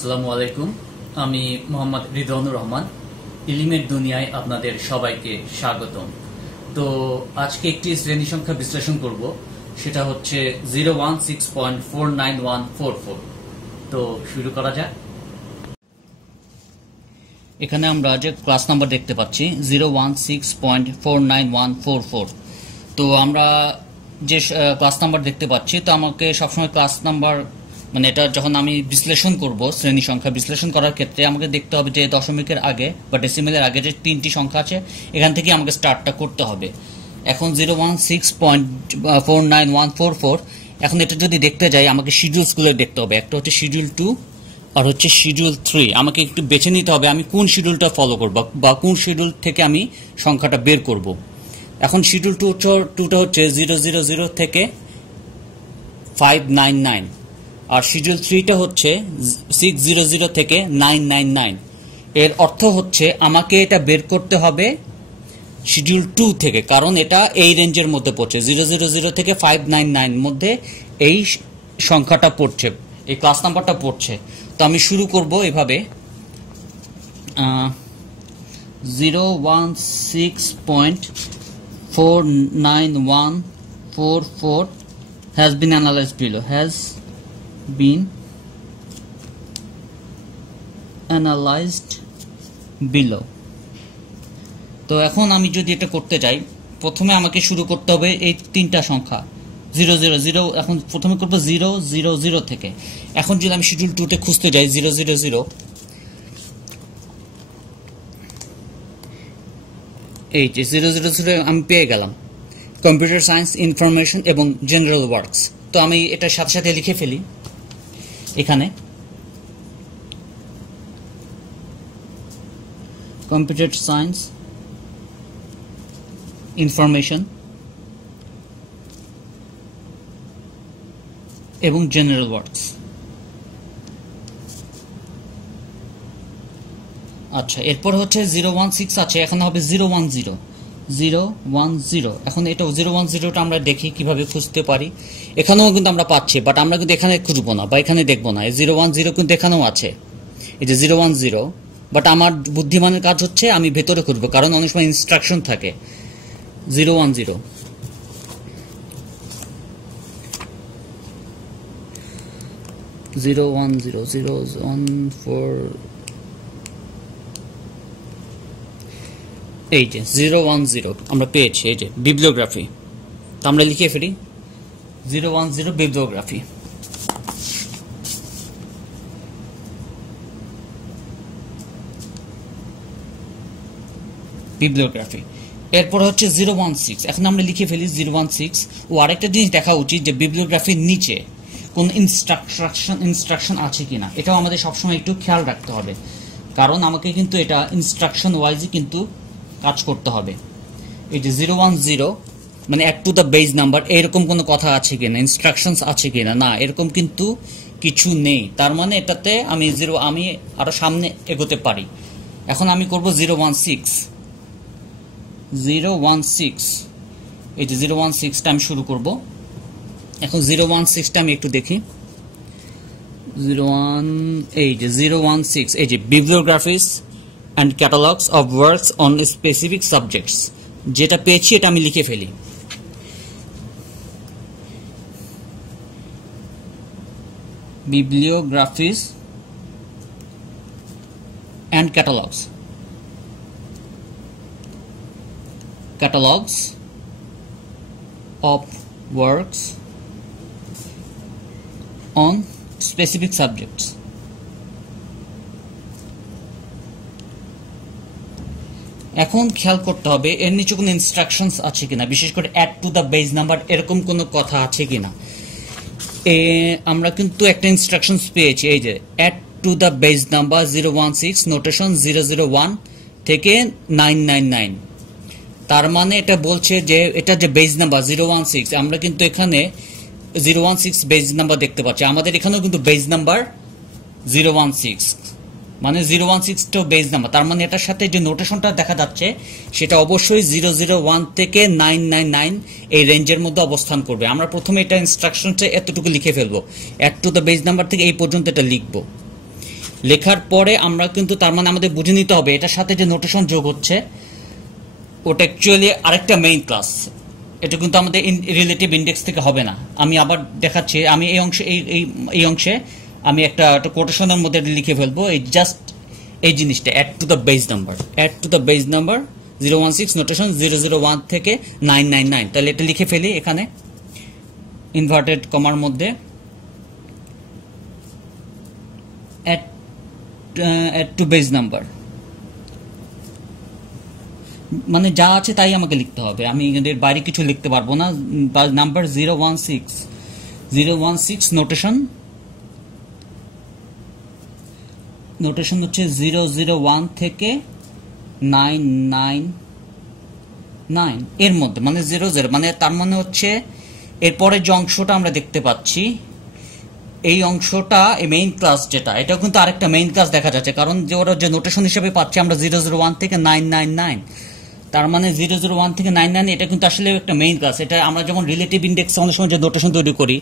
আসসালামু আলাইকুম। আমি মোহাম্মদ রিদওয়ানুর রহমান। ইলিমের দুনিয়ায় আপনাদের সবাইকে স্বাগতম। তো আজকে একটি শ্রেণী সংখ্যা বিশ্লেষণ করব, সেটা হচ্ছে 016.49144। তো শুরু করা যাক। এখানে আমরা যে ক্লাস নাম্বার দেখতে পাচ্ছি 016.49144। তো আমরা যে ক্লাস নাম্বার দেখতে পাচ্ছি, তো আমাকে সবসময় ক্লাস নাম্বার মানে এটা যখন আমি বিশ্লেষণ করব, শ্রেণী সংখ্যা বিশ্লেষণ করার ক্ষেত্রে আমাকে দেখতে হবে যে দশমিকের আগে বা ডেসিমেলের আগে যে তিনটি সংখ্যা আছে এখান থেকে আমাকে স্টার্টটা করতে হবে। এখন 016.49144, এখন এটা যদি দেখতে যাই আমাকে শিডিউলসগুলো দেখতে হবে। একটা হচ্ছে শিডিউল 2 আর হচ্ছে শিডিউল 3। আমাকে একটু বেছে নিতে হবে আমি কোন শিডিউলটা ফলো করব বা কোন শিডিউল থেকে আমি সংখ্যাটা বের করব। এখন শিডিউল 2টা হচ্ছে 000 থেকে 599, আর শিডিউল 3টা হচ্ছে 600 থেকে 999। এর অর্থ হচ্ছে আমাকে এটা বের করতে হবে শিডিউল 2 থেকে, কারণ এটা এই রেঞ্জের মধ্যে পড়ছে, 000 থেকে 599 মধ্যে এই সংখ্যাটা পড়ছে, এই ক্লাস নাম্বারটা পড়ছে। তো আমি শুরু করব এভাবে 016.49144 has been analyzed below, has been analyzed below। তো এখন আমি যদি এটা করতে চাই, প্রথমে আমাকে শুরু করতে হবে এই তিনটা সংখ্যা 000। এখন প্রথমে করবো 000 থেকে। এখন যদি আমি শিডিউল 2 তে খুঁজতে যাই 000, এই যে 000 আমি পেয়ে গেলাম, কম্পিউটার সায়েন্স, ইনফরমেশন এবং জেনারেল ওয়ার্কস। তো আমি এটার সাথে সাথে লিখে ফেলি এখানে কম্পিউটার সায়েন্স, ইনফরমেশন এবং জেনারেল ওয়ার্কস। আচ্ছা, এরপর হচ্ছে 016 আছে, এখানে হবে 010। এখন এটা 010টা আমরা দেখি কিভাবে খুঁজতে পারি। এখানেও কিন্তু আমরা পাচ্ছি, বাট আমরা কিন্তু এখানে খুঁজবো না বা এখানে দেখবো না। 010 কিন্তু এখানেও আছে, এই যে 010, বাট আমার বুদ্ধিমানের কাজ হচ্ছে আমি ভেতরে খুঁজবো, কারণ অনেক সময় ইনস্ট্রাকশন থাকে। 010 এই যে 010 আমরা পেয়েছি, এই যে বিবলিওগ্রাফি। তো আমরা লিখে ফেলি 010 বিবলিওগ্রাফি। বিবলিওগ্রাফি। এরপর হচ্ছে 016, এখন আমরা লিখে ফেলি 016। ও আরেকটা জিনিস দেখা উচিত যে বিবলিওগ্রাফির নিচে কোন ইনস্ট্রাকশন আছে কিনা, এটাও আমাদের সবসময় একটু খেয়াল রাখতে হবে, কারণ আমাকে কিন্তু এটা ইনস্ট্রাকশন ওয়াইজই কিন্তু কাজ করতে হবে। এই যে 010 মানে add to the base number, এরকম কোনো কথা আছে কিনা, ইনস্ট্রাকশনস আছে কিনা, না এরকম কিন্তু কিছু নেই। তার মানে এটাতে আমি আরো সামনে এগোতে পারি। এখন আমি করব 016। এই যে 016টা আমি শুরু করব। এখন 016টা আমি একটু দেখি। এই যে 016, এই যে bibliographies and catalogues of works on specific subjects, যেটা পেয়েছি এটা আমি লিখে ফেলি। Bibliographies and catalogs of works on specific subjects। এখন খেয়াল করতে হবে এর নিচে কোনো ইনস্ট্রাকশনস আছে কিনা, বিশেষ করে add to the base number এরকম কোনো কথা আছে কিনা। আমরা কিন্তু একটা ইনস্ট্রাকশনস পেয়েছি, এই যে add to the base number 016 notation 001 থেকে 999। তার মানে এটা বলছে যে এটা যে বেজ নাম্বার 016, আমরা কিন্তু এখানে 016 বেজ নাম্বার দেখতে পাচ্ছি, আমাদের এখানেও কিন্তু বেজ নাম্বার 016, মানে 016টাও বেজ নাম্বার। তার মানে এটার সাথে যে নোটেশনটা দেখা যাচ্ছে সেটা অবশ্যই 001 থেকে 999 এই রেঞ্জের মধ্যে অবস্থান করবে। আমরা প্রথমে এটা ইনস্ট্রাকশনটা এতটুকু লিখে ফেলবো, add to the base number থেকে এই পর্যন্ত এটা লিখবো। লেখার পরে আমরা কিন্তু তার মানে আমাদের বুঝে নিতে হবে এটার সাথে যে নোটেশন যোগ হচ্ছে ওটা অ্যাকচুয়ালি আরেকটা মেইন ক্লাস। এটা কিন্তু আমাদের রিলেটিভ ইন্ডেক্স থেকে হবে না। আমি আবার দেখাচ্ছি, আমি এই অংশে এই অংশে আমি একটা কোটেশনের মধ্যে লিখে ফেলবো এই জাস্ট এই জিনিসটা add to the base number, add to the base number 016 notation 001 থেকে 999। তাহলে এটা লিখে ফেলি এখানে ইনভার্টেড কমার মধ্যে অ্যাড টু বেস নাম্বার, মানে যা আছে তাই আমাকে লিখতে হবে, আমি এর বাইরে কিছু লিখতে পারবো না। নাম্বার 016 নোটেশন হচ্ছে 001 থেকে 999 এর মধ্যে, মানে 00, মানে তার মানে হচ্ছে এরপরে যে অংশটা আমরা দেখতে পাচ্ছি এই অংশটা এই মেইন ক্লাস যেটা, এটাও কিন্তু আরেকটা মেইন ক্লাস দেখা যাচ্ছে, কারণ যে ওরা যে নোটেশন হিসেবে পাচ্ছি আমরা 001 থেকে 999, তার মানে 001 থেকে 999 এটা কিন্তু আসলে একটা মেইন ক্লাস। এটা আমরা যেমন রিলেটিভ ইন্ডেক্স অনেক সময় যে নোটেশন তৈরি করি,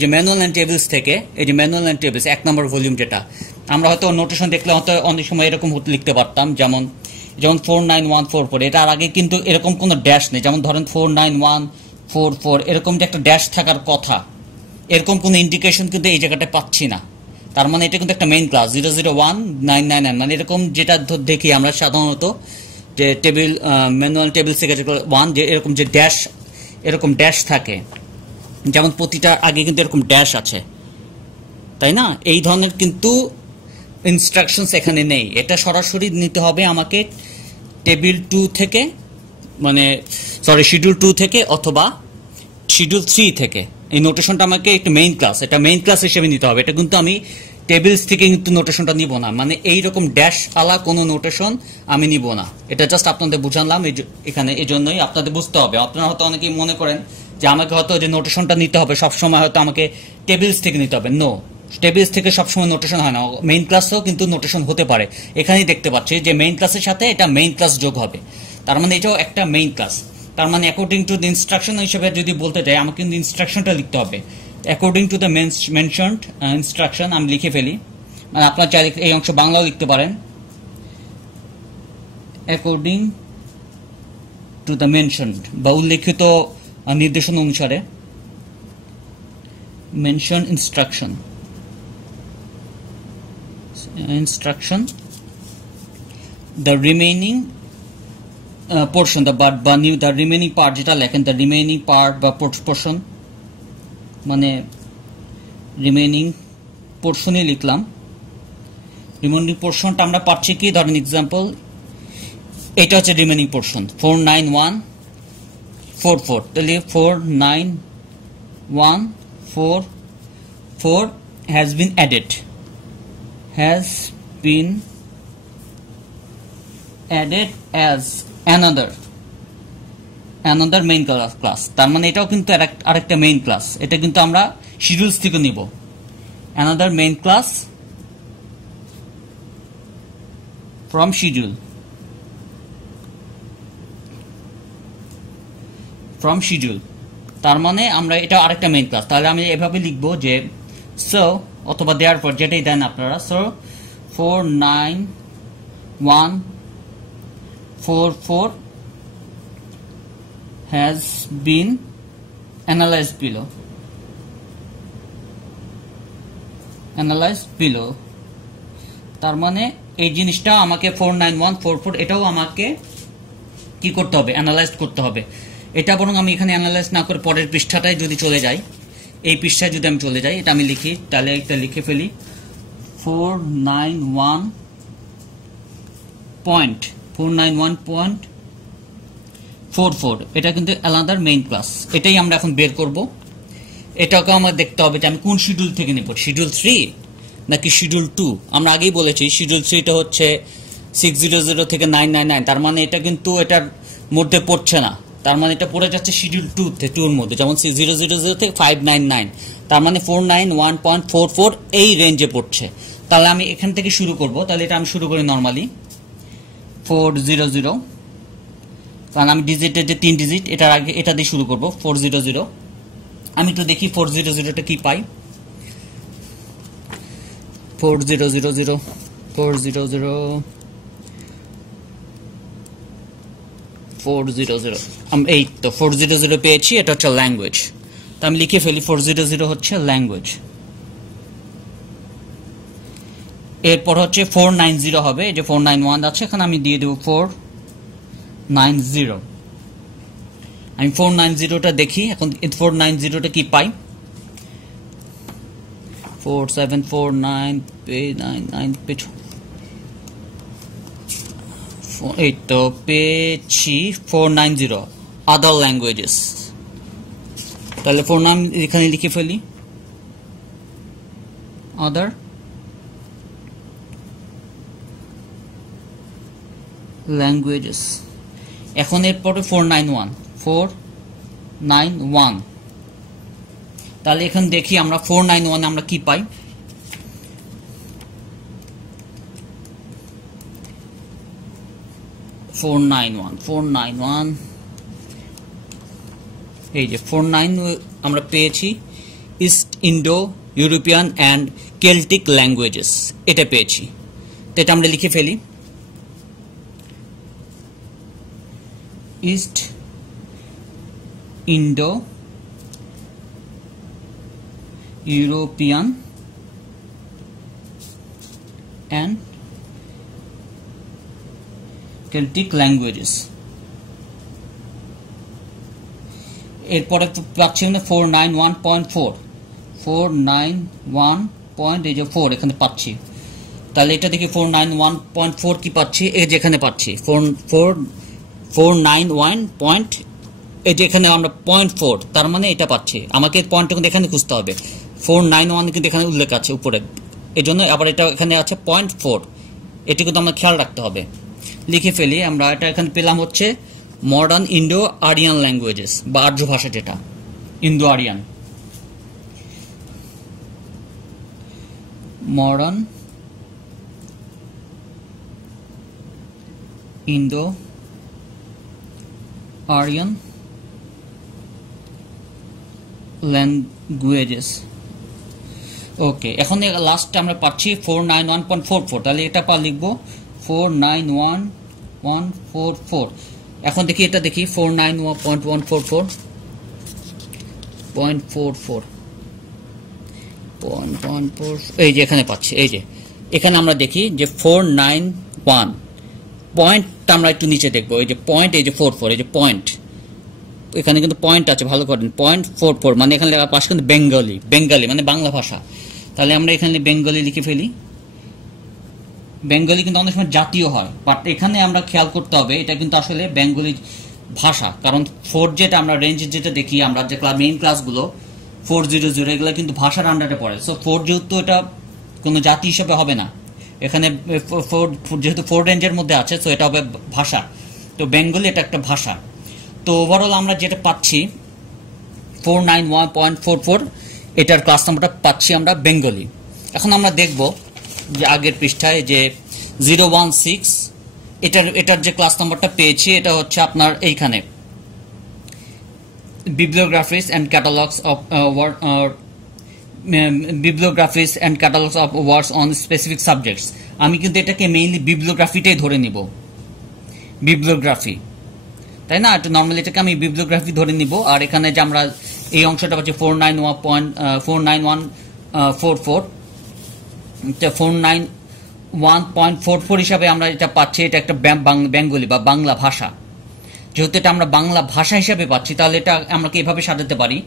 যে ম্যানুয়াল অ্যান্ড টেবিলস থেকে, এই যে manual and tables 1 number volume যেটা, আমরা হয়তো নোটেশন দেখলে হয়তো অনেক সময় এরকম লিখতে পারতাম, যেমন 49144, এটার আগে কিন্তু এরকম কোনো ড্যাশ নেই। যেমন ধরেন 49144 এরকম যে একটা ড্যাশ থাকার কথা, এরকম কোনো ইন্ডিকেশন কিন্তু এই জায়গাটায় পাচ্ছি না। তার মানে এটা কিন্তু একটা মেইন ক্লাস 001999, মানে এরকম যেটা দেখি আমরা সাধারণত যে টেবিল ম্যানুয়াল টেবিল থেকে 1 যে এরকম যে ড্যাশ, এরকম ড্যাশ থাকে, যেমন প্রতিটা আগে কিন্তু এরকম ড্যাশ আছে, তাই না? এই ধরনের কিন্তু ইনস্ট্রাকশনস এখানে নেই। এটা সরাসরি নিতে হবে আমাকে টেবিল 2 থেকে, মানে শিডিউল 2 থেকে অথবা শিডিউল 3 থেকে। এই নোটেশনটা আমাকে একটা মেইন ক্লাস, এটা মেইন ক্লাস হিসেবে নিতে হবে। এটা কিন্তু আমি টেবিলস থেকে কিন্তু নোটেশনটা নিব না, মানে এইরকম ড্যাশ আলা কোনো নোটেশন আমি নিব না। এটা জাস্ট আপনাদের বুঝালাম এখানে, এই জন্যই আপনাদের বুঝতে হবে। আপনারা হয়তো অনেকেই মনে করেন যে আমাকে হয়তো যে নোটেশনটা নিতে হবে সবসময় হয়তো আমাকে টেবিলস থেকে নিতে হবে। নো, টেবিলস থেকে সবসময় নোটেশন হয় না, মেইন ক্লাসেও কিন্তু নোটেশন হতে পারে। এখানেই দেখতে পাচ্ছি যে মেইন ক্লাসের সাথে এটা মেইন ক্লাস যোগ হবে, তার মানে এটাও একটা মেইন ক্লাস। তার মানে অ্যাকর্ডিং টু দ্য ইনস্ট্রাকশন হিসেবে যদি বলতে চাই আমাকে কিন্তু ইনস্ট্রাকশনটা লিখতে হবে according to the mentioned instruction. আমি লিখে ফেলি, মানে আপনার চাইলে এই অংশ বাংলাও লিখতে পারেন, অ্যাকর্ডিং টু দ্য মেনশনড বা উল্লেখিত নির্দেশনা অনুসারে, mention instruction the remaining portion, the remaining part যেটা লেখেন, the remaining part বা portion, মানে রিমেইনিং পোর্শনই লিখলাম। রিমেইনিং পোর্শনটা আমরা পাচ্ছি কি, ধরেন এক্সাম্পল এটা হচ্ছে রিমেইনিং পোর্শন 49144, তাহলে 49144 has been added as another main class। তার মানে এটাও কিন্তু আরেকটা মেইন ক্লাস। এটা কিন্তু আমরা শিডিউলস থেকে নিব, another main class from schedule, তার মানে আমরা এটা আরেকটা মেইন ক্লাস। তাহলে আমি এভাবে লিখবো যে সো অথবা দেওয়ার পর যেটাই দেন আপনারা, so 49144 has been analyzed below। তার মানে এই জিনিসটা আমাকে 49144 এটাও আমাকে কি করতে হবে, অ্যানালাইজ করতে হবে। এটা বরং আমি এখানে অ্যানালাইজ না করে পরের পৃষ্ঠাটায় যদি চলে যাই, এই পৃষ্ঠায় যদি আমি চলে যাই, এটা আমি লিখি, তাহলে এটা লিখে ফেলি 491.44, এটা কিন্তু আলাদা মেইন ক্লাস। এটাই আমরা এখন বের করব। এটাকে আমার দেখতে হবে যে আমি কোন শিডিউল থেকে নেব, শিডিউল 3 নাকি শিডিউল 2। আমরা আগেই বলেছি শিডিউল 3টা হচ্ছে 600 থেকে 999, তার মানে এটা কিন্তু এটার মধ্যে পড়ছে না, তার মানে এটা পড়ে যাচ্ছে শিডিউল 2 মধ্যে, যেমন 000 থেকে 599, তার মানে 491.44 এই রেঞ্জে পড়ছে। তাহলে আমি এখান থেকে শুরু করব। তাহলে এটা আমি শুরু করি নর্মালি 400, কারণ আমি ডিজিটের যে 3 ডিজিট এটার আগে এটা দিয়ে শুরু করব 400। আমি তো দেখি 400টা কি পাই। 4000 400 400 এই তো 400 পেয়েছি, এটা হচ্ছে ল্যাঙ্গুয়েজ। তো আমি লিখে ফেলি 400 হচ্ছে ল্যাঙ্গুয়েজ। এরপর হচ্ছে 490 হবে, এই যে 491 আছে এখানে আমি দিয়ে দেব 490। আমি 490টা দেখি এখন 490টা কি পাই। 4749 পেছ এই তো পেয়েছি 490 আদার ল্যাঙ্গুয়েজেস। তাহলে 49 এখানে লিখে ফেলি আদার ল্যাঙ্গুয়েজেস। এখন এরপরে 491 তাহলে এখন দেখি আমরা 491 আমরা কি পাই। ফোর নাইন ওয়ান এই যে 49 আমরা পেয়েছি east Indo European and Celtic languages, এটা পেয়েছি। তো এটা আমরা লিখে ফেলি east Indo European and Celtic languages. এরপরে পাচ্ছি 491.4 এখানে পাচ্ছি। তাহলে এটা দেখি 491.4 কি পাচ্ছি, এই যে এখানে পাচ্ছি 491 এই যে এখানে আমরা 0.4, তার মানে এটা পাচ্ছি। আমাকে পয়েন্টটা কিন্তু এখানে খুঁজতে হবে। 491 কিন্তু এখানে উল্লেখ আছে উপরে, এই জন্য আবার এটা এখানে আছে 0.4, এটি কিন্তু আমরা খেয়াল রাখতে হবে। লিখে ফেলি আমরা, এটা এখানে পেলাম হচ্ছে মডার্ন ইন্ডো আরিয়ান ল্যাঙ্গুয়েজেস বা আর্য ভাষা, যেটা Indo Aryan. Modern Indo Aryan languages. Okay, এখন লাস্টে আমরা পাচ্ছি 491.44, তাহলে এটা লিখবো 491.144। এখন দেখি এটা দেখি 491.144 এই যে এখানে পাচ্ছি। এই যে এখানে আমরা দেখি যে 491 পয়েন্টটা আমরা একটু নিচে দেখবো, এই যে পয়েন্ট, এই যে 44, এই যে পয়েন্ট, এখানে কিন্তু পয়েন্ট আছে, ভালো করেন 0.44, মানে এখানে লেখা পাশে কিন্তু বেঙ্গলি মানে বাংলা ভাষা। তাহলে আমরা এখানে বেঙ্গলি লিখে ফেলি। বেঙ্গলি কিন্তু অনেক সময় জাতীয় হয়, বাট এখানে আমরা খেয়াল করতে হবে এটা কিন্তু আসলে বেঙ্গলি ভাষা, কারণ 4 যেটা আমরা রেঞ্জ যেটা দেখি আমরা যে মেইন ক্লাসগুলো 400 এগুলো কিন্তু ভাষার আন্ডারে পড়ে। সো 4 যেহেতু এটা কোনো জাতি হিসেবে হবে না, এখানে 4 যেহেতু 4 রেঞ্জের মধ্যে আছে, সো এটা হবে ভাষা। তো বেঙ্গলি এটা একটা ভাষা। তো ওভারঅল আমরা যেটা পাচ্ছি 491.44, এটার ক্লাস নাম্বারটা পাচ্ছি আমরা বেঙ্গলি। এখন আমরা দেখব যে আগের পৃষ্ঠায় যে 016 এটার যে ক্লাস নাম্বারটা পেয়েছি, এটা হচ্ছে আপনার এইখানে bibliographies and catalogs of words on specific subjects। আমি কিন্তু এটাকে মেইনলি বিবলিওগ্রাফিটাই ধরে নিব, বিবলিওগ্রাফি, তাই না? এটা নর্মালি এটাকে আমি বিবলিওগ্রাফি ধরে নিব। আর এখানে যে আমরা এই অংশটা পাচ্ছি 491.44, 491.44 হিসাবে আমরা এটা পাচ্ছি, এটা একটা বেঙ্গলি বা বাংলা ভাষা। যেহেতু এটা আমরা বাংলা ভাষা হিসাবে পাচ্ছি, তাহলে এটা আমরা এভাবে সাজাতে পারি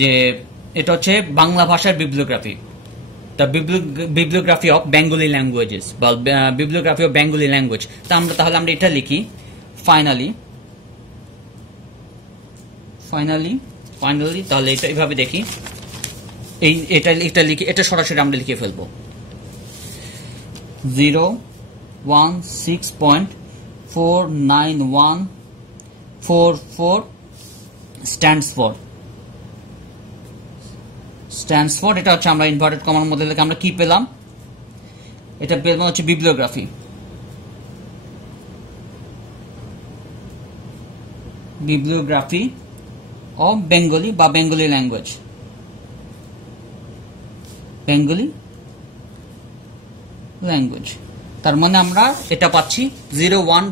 যে এটা হচ্ছে বাংলা ভাষার bibliography, the bibliography of Bengali languages বা বিবলিওগ্রাফি অফ বেঙ্গলি ল্যাঙ্গুয়েজ। তাহলে আমরা এটা লিখি ফাইনালি। তাহলে এটা এইভাবে দেখি, এটা লিখি, এটা সরাসরি আমরা লিখে ফেলবো 016.49144 stands for এটা হচ্ছে আমরা ইনভার্টেড কমার মধ্যে লিখে আমরা কি পেলাম, এটা পেলাম হচ্ছে বিবলিওগ্রাফি অফ বেঙ্গলি বা বেঙ্গলি ল্যাঙ্গুয়েজ। তার মানে আমরা এটা পাচ্ছি 01